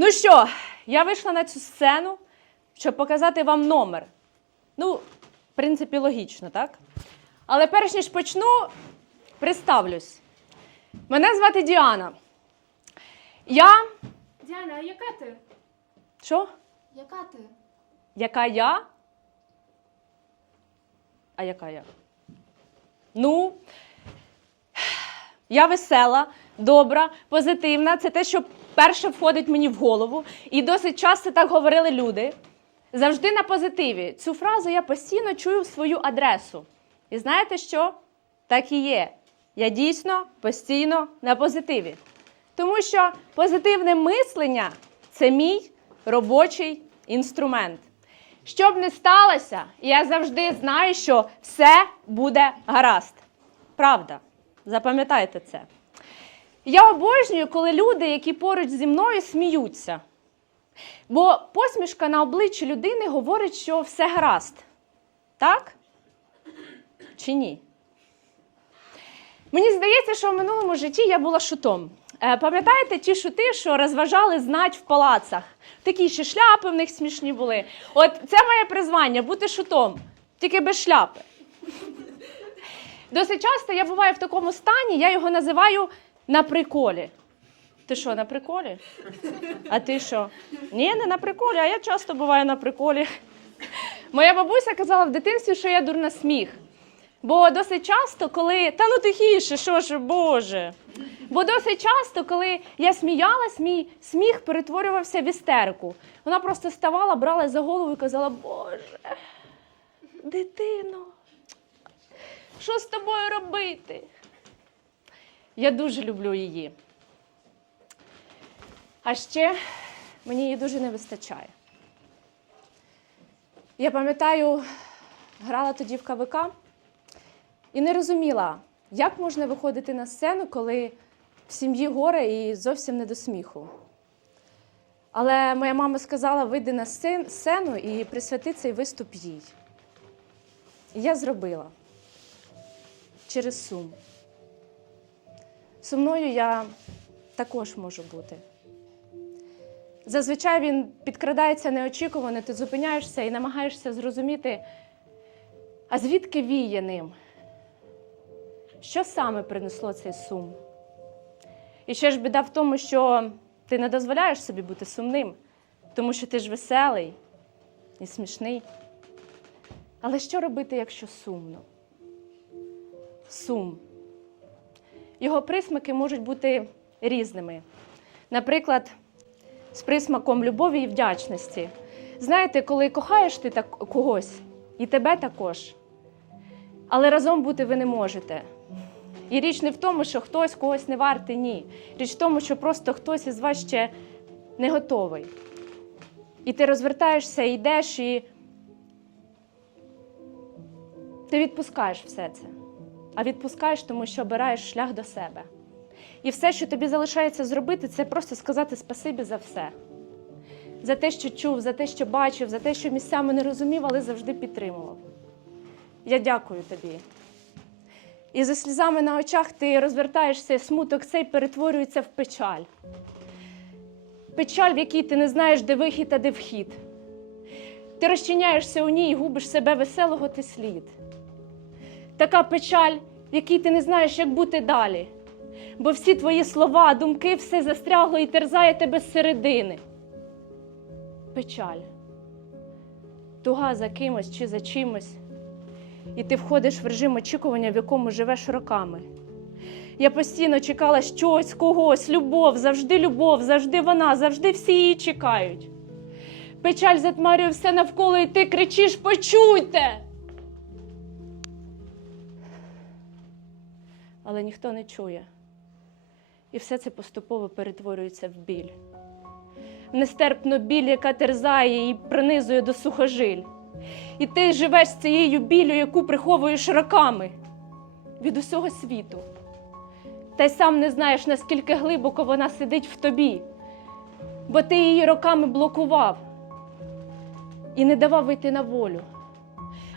Ну що, я вийшла на цю сцену, щоб показати вам номер. Ну, в принципі, логічно, так? Але перш ніж почну, представлюсь. Мене звати Діана. Я. Діана, а яка ти? Що? Яка ти? Яка я? А яка я? Ну, я весела, добра, позитивна. Це те, що перше входить мені в голову. І досить часто так говорили люди. Завжди на позитиві. Цю фразу я постійно чую в свою адресу. І знаєте що? Так і є. Я дійсно постійно на позитиві. Тому що позитивне мислення це мій робочий інструмент. Що б не сталося, я завжди знаю, що все буде гаразд. Правда, запам'ятайте це. Я обожнюю, коли люди, які поруч зі мною, сміються. Бо посмішка на обличчі людини говорить, що все гаразд. Так? Чи ні? Мені здається, що в минулому житті я була шутом. Е, Пам'ятаєте ті шути, що розважали знать в палацах? Такі ще шляпи в них смішні були. От це моє призвання бути шутом, тільки без шляпи. Досить часто я буваю в такому стані, я його називаю на приколі. Ти що, на приколі? А ти що? Ні, не на приколі, а я часто буваю на приколі. Моя бабуся казала в дитинстві, що я дурна сміх. Бо досить часто, коли. Та ну тихіше, що ж, Боже. Бо досить часто, коли я сміялась, мій сміх перетворювався в істерику. Вона просто ставала, брала за голову і казала: Боже, дитино, що з тобою робити? Я дуже люблю її. А ще мені її дуже не вистачає. Я пам'ятаю, грала тоді в КВК і не розуміла, як можна виходити на сцену, коли в сім'ї горе і зовсім не до сміху. Але моя мама сказала: вийди на сцену і присвяти цей виступ їй. І я зробила через сум. Сумною я також можу бути. Зазвичай він підкрадається неочікувано, ти зупиняєшся і намагаєшся зрозуміти, а звідки віє ним? Що саме принесло цей сум? І ще ж біда в тому, що ти не дозволяєш собі бути сумним, тому що ти ж веселий і смішний. Але що робити, якщо сумно? Сум. Його присмаки можуть бути різними. Наприклад, з присмаком любові і вдячності. Знаєте, коли кохаєш ти так когось, і тебе також, але разом бути ви не можете. І річ не в тому, що хтось когось не вартий, ні. Річ в тому, що просто хтось із вас ще не готовий. І ти розвертаєшся, йдеш, і ти відпускаєш все це. А відпускаєш, тому що обираєш шлях до себе. І все, що тобі залишається зробити, це просто сказати спасибі за все. За те, що чув, за те, що бачив, за те, що місцями не розумів, але завжди підтримував. Я дякую тобі. І за сльозами на очах ти розвертаєшся, смуток цей перетворюється в печаль. Печаль, в якій ти не знаєш, де вихід, а де вхід. Ти розчиняєшся у ній і губиш себе веселого ти слід. Така печаль, в якій ти не знаєш, як бути далі. Бо всі твої слова, думки, все застрягло і терзає тебе з середини. Печаль. Туга за кимось чи за чимось і ти входиш в режим очікування, в якому живеш роками. Я постійно чекала щось, когось, любов, завжди любов, завжди вона, завжди всі її чекають. Печаль затмарює все навколо, і ти кричиш: почуйте. Але ніхто не чує. І все це поступово перетворюється в біль. В нестерпну біль, яка терзає і принизує до сухожиль. І ти живеш цією біллю, яку приховуєш роками від усього світу. Та й сам не знаєш, наскільки глибоко вона сидить в тобі, бо ти її роками блокував і не давав вийти на волю.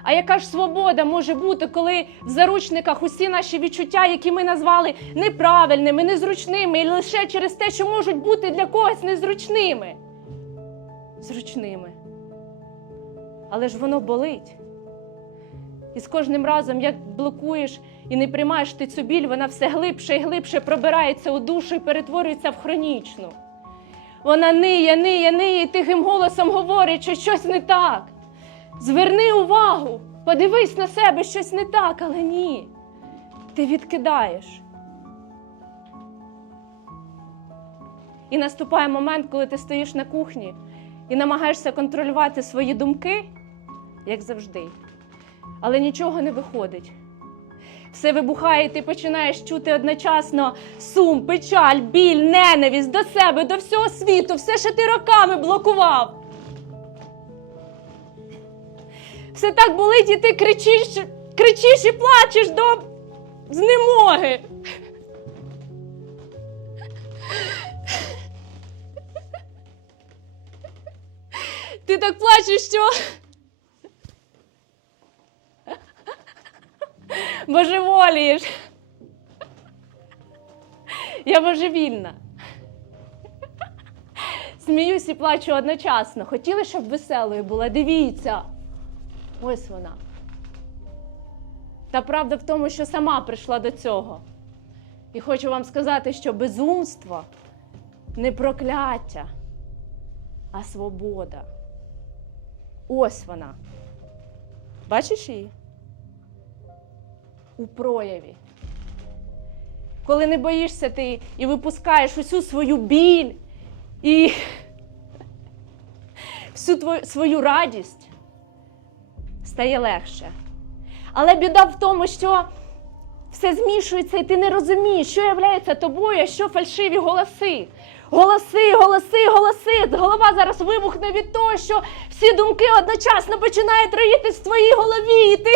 А яка ж свобода може бути, коли в заручниках усі наші відчуття, які ми назвали неправильними, незручними, і лише через те, що можуть бути для когось незручними? Зручними. Але ж воно болить. І з кожним разом, як блокуєш і не приймаєш ти цю біль, вона все глибше і глибше пробирається у душу і перетворюється в хронічну. Вона ниє, ниє, ниє і тихим голосом говорить, що щось не так. Зверни увагу, подивись на себе, щось не так, але ні. Ти відкидаєш. І наступає момент, коли ти стоїш на кухні і намагаєшся контролювати свої думки, як завжди. Але нічого не виходить. Все вибухає, і ти починаєш чути одночасно сум, печаль, біль, ненависть до себе, до всього світу, все, що ти роками блокував. Все так болить, і ти кричиш, кричиш і плачеш до знемоги. Ти так плачеш, що. Божеволієш. Я божевільна. Сміюсь і плачу одночасно. Хотіли, щоб веселою була. Дивіться. Ось вона. Та правда в тому, що сама прийшла до цього. І хочу вам сказати, що безумство не прокляття, а свобода. Ось вона. Бачиш її? У прояві. Коли не боїшся ти і випускаєш усю свою біль і всю твою, свою радість, стає легше. Але біда в тому, що все змішується, і ти не розумієш, що являється тобою, а що фальшиві голоси. Голоси, голоси, голоси. Голова зараз вибухне від того, що всі думки одночасно починають роїтись в твоїй голові, і ти.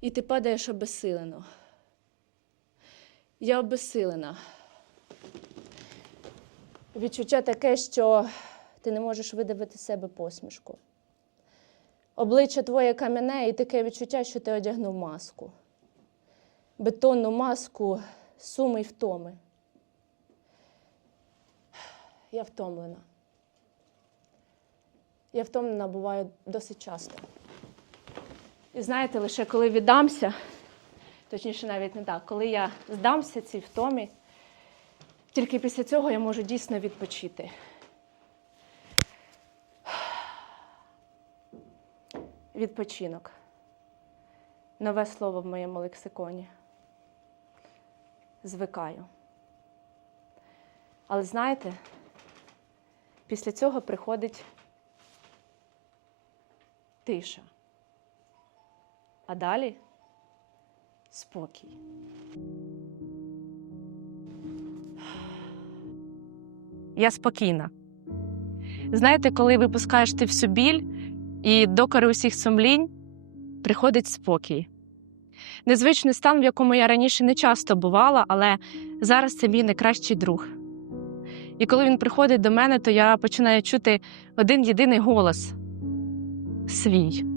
І ти падаєш обезсилено. Я обезсилена. Відчуття таке, що ти не можеш видавити себе посмішку. Обличчя твоє кам'яне і таке відчуття, що ти одягнув маску. Бетонну маску суми й втоми. Я втомлена. Я втомлена буваю досить часто. І знаєте, лише коли віддамся, точніше, навіть не так, коли я здамся цій втомі, тільки після цього я можу дійсно відпочити. Відпочинок. Нове слово в моєму лексиконі. Звикаю. Але знаєте, після цього приходить тиша. А далі спокій. Я спокійна. Знаєте, коли випускаєш ти всю біль і докори усіх сумлінь, приходить спокій. Незвичний стан, в якому я раніше не часто бувала, але зараз це мій найкращий друг. І коли він приходить до мене, то я починаю чути один єдиний голос свій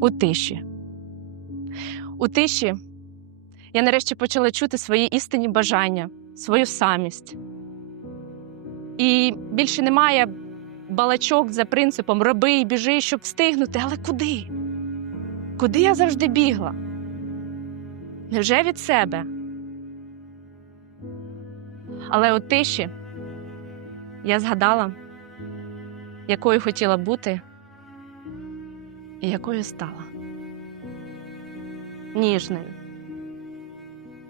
у тиші. У тиші я нарешті почала чути свої істинні бажання, свою самість. І більше немає балачок за принципом роби і біжи, щоб встигнути. Але куди? Куди я завжди бігла? Невже від себе? Але у тиші я згадала, якою хотіла бути і якою стала. Ніжною.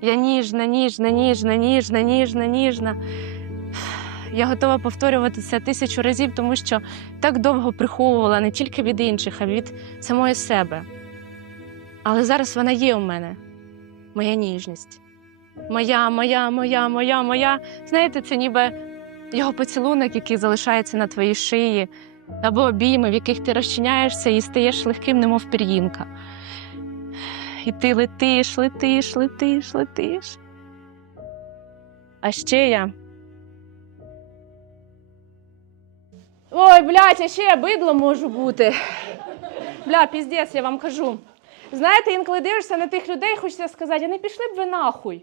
Я ніжна, ніжна, ніжна, ніжна, ніжна, ніжна. Я готова повторювати це тисячу разів, тому що так довго приховувала не тільки від інших, а від самої себе. Але зараз вона є у мене, моя ніжність. Моя, моя, моя, моя, моя. Знаєте, це ніби його поцілунок, який залишається на твоїй шиї, або обійми, в яких ти розчиняєшся і стаєш легким, немов пір'їнка. І ти летиш, летиш, летиш, летиш. А ще я. Ой, блядь, а ще я бидло можу бути. Бля, піздець, я вам кажу. Знаєте, інколи дивишся на тих людей, хочеться сказати, а не пішли б ви нахуй.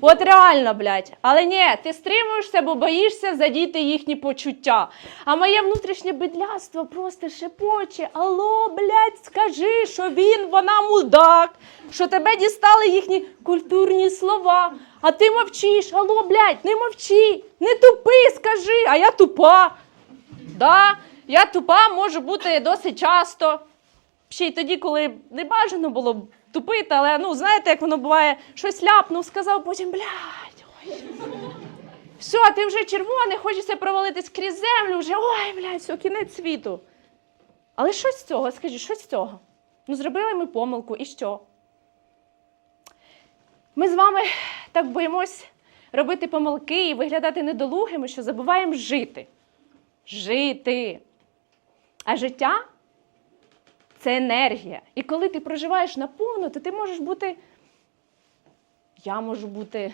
От реально, блядь. Але ні, ти стримуєшся, бо боїшся задіти їхні почуття. А моє внутрішнє бедляство просто шепоче. Алло, блядь, скажи, що він, вона мудак, що тебе дістали їхні культурні слова. А ти мовчиш. Алло, блядь, не мовчи, не тупи, скажи, а я тупа. Да, я тупа можу бути досить часто. Ще й тоді, коли не бажано було тупити, але ну знаєте, як воно буває, щось ляпнув, сказав, потім блядь, ой. Все, ти вже червоний, хочеться провалитись крізь землю, вже ой, блядь, все, кінець світу. Але що з цього? Скажіть, що з цього? Ну, зробили ми помилку, і що? Ми з вами так боїмось робити помилки і виглядати недолугими, що забуваємо жити. Жити. А життя це енергія. І коли ти проживаєш наповну, то ти можеш бути. Я можу бути.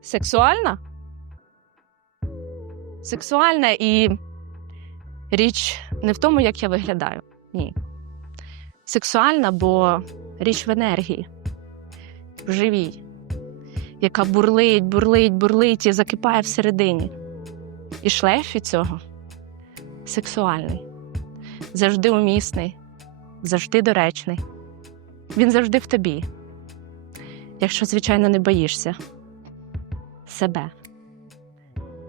Сексуальна? Сексуальна і річ не в тому, як я виглядаю. Ні. Сексуальна, бо річ в енергії, в живій, яка бурлить, бурлить, бурлить і закипає всередині. І шлейф від цього сексуальний, завжди умісний, завжди доречний. Він завжди в тобі, якщо, звичайно, не боїшся себе.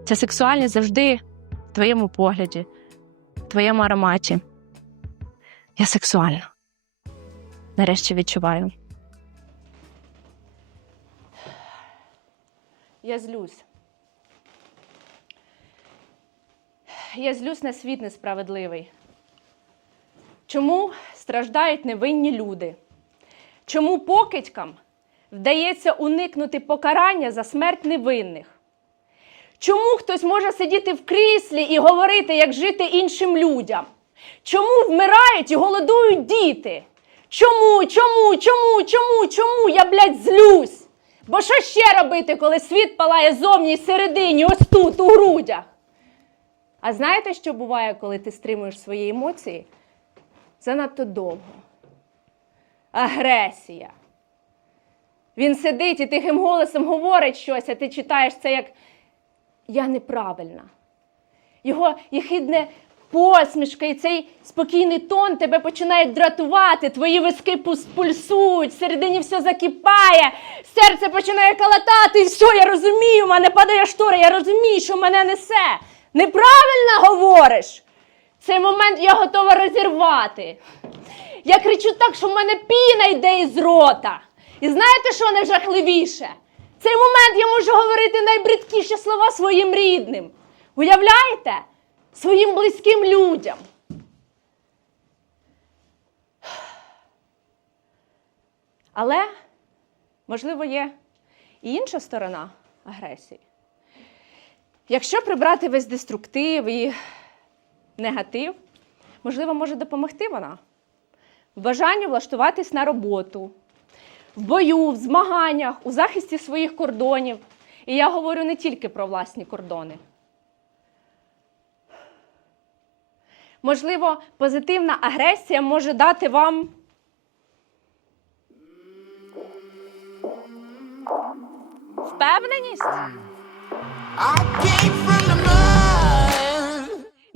Ця сексуальність завжди в твоєму погляді, в твоєму ароматі. Я сексуальна. Нарешті відчуваю. Я злюсь. Я злюсь на світ несправедливий. Чому страждають невинні люди? Чому покидькам вдається уникнути покарання за смерть невинних? Чому хтось може сидіти в кріслі і говорити, як жити іншим людям? Чому вмирають і голодують діти? Чому, чому, чому, чому, чому я, блядь, злюсь? Бо що ще робити, коли світ палає зовні і всередині, ось тут, у грудях? А знаєте, що буває, коли ти стримуєш свої емоції? Занадто довго. Агресія. Він сидить і тихим голосом говорить щось, а ти читаєш це як я неправильна. Його єхидне посмішка і цей спокійний тон тебе починає дратувати, твої виски пульсують, всередині все закипає, серце починає калатати, і все, я розумію, в мене падає штора, я розумію, що мене несе. Неправильно говориш. Цей момент я готова розірвати. Я кричу так, що в мене піна йде із рота. І знаєте, що найжахливіше? Цей момент я можу говорити найбридкіші слова своїм рідним. Уявляєте? Своїм близьким людям. Але, можливо, є і інша сторона агресії. Якщо прибрати весь деструктив і негатив, можливо, може допомогти вона в бажанні влаштуватись на роботу, в бою, в змаганнях, у захисті своїх кордонів. І я говорю не тільки про власні кордони. Можливо, позитивна агресія може дати вам впевненість.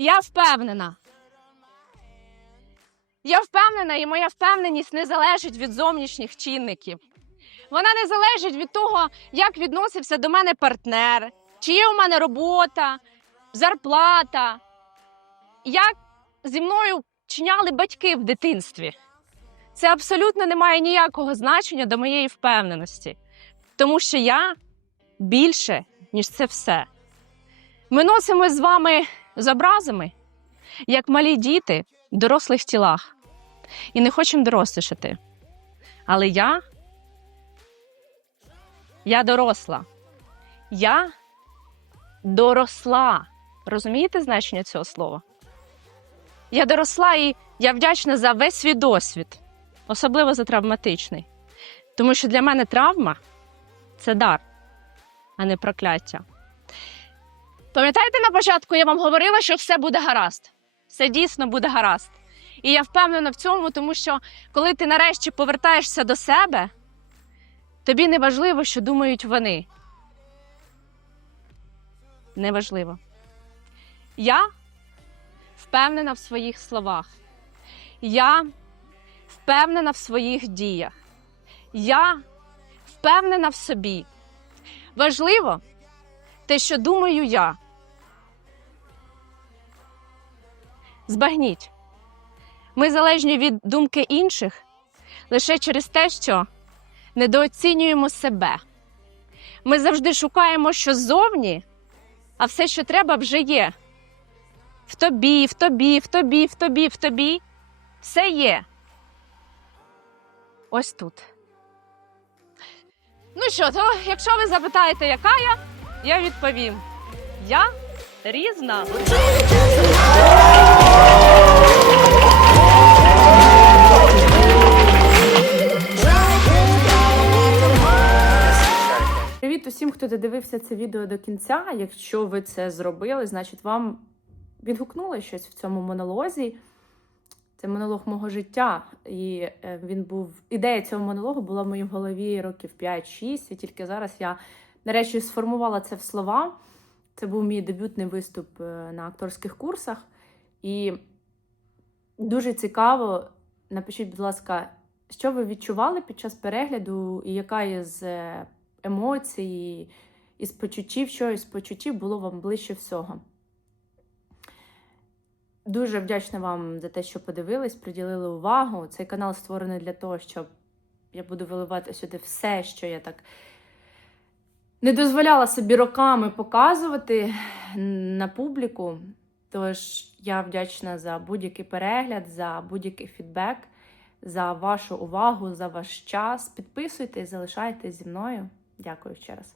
Я впевнена. Я впевнена, і моя впевненість не залежить від зовнішніх чинників. Вона не залежить від того, як відносився до мене партнер, чи є у мене робота, зарплата, як зі мною чиняли батьки в дитинстві. Це абсолютно не має ніякого значення до моєї впевненості, тому що я більше, ніж це все. Ми носимось з вами з образами, як малі діти в дорослих тілах, і не хочемо дорослішати. Але я, я доросла. Я доросла. Розумієте значення цього слова? Я доросла і я вдячна за весь свій досвід, особливо за травматичний. Тому що для мене травма це дар, а не прокляття. Пам'ятаєте, на початку я вам говорила, що все буде гаразд. Все дійсно буде гаразд. І я впевнена в цьому, тому що коли ти нарешті повертаєшся до себе, тобі не важливо, що думають вони. Неважливо. Я впевнена в своїх словах. Я впевнена в своїх діях. Я впевнена в собі. Важливо те, що думаю я. Збагніть. Ми залежні від думки інших лише через те, що недооцінюємо себе. Ми завжди шукаємо, що ззовні, а все, що треба, вже є. В тобі, в тобі, в тобі, в тобі, в тобі. Все є. Ось тут. Ну що, то якщо ви запитаєте, яка я, я відповім: я різна. Привіт усім, хто додивився це відео до кінця. Якщо ви це зробили, значить вам відгукнуло щось в цьому монолозі. Це монолог мого життя. І е, він був. Ідея цього монологу була в моїй голові років 5-6, і тільки зараз я нарешті сформувала це в слова. Це був мій дебютний виступ е, на акторських курсах. І дуже цікаво, напишіть, будь ласка, що ви відчували під час перегляду, і яка із е, емоцій, із почуттів, що із почуттів було вам ближче всього. Дуже вдячна вам за те, що подивились, приділили увагу. Цей канал створений для того, щоб я буду виливати сюди все, що я так не дозволяла собі роками показувати на публіку. Тож я вдячна за будь-який перегляд, за будь-який фідбек, за вашу увагу, за ваш час. Підписуйтесь, залишайтесь зі мною. Дякую ще раз.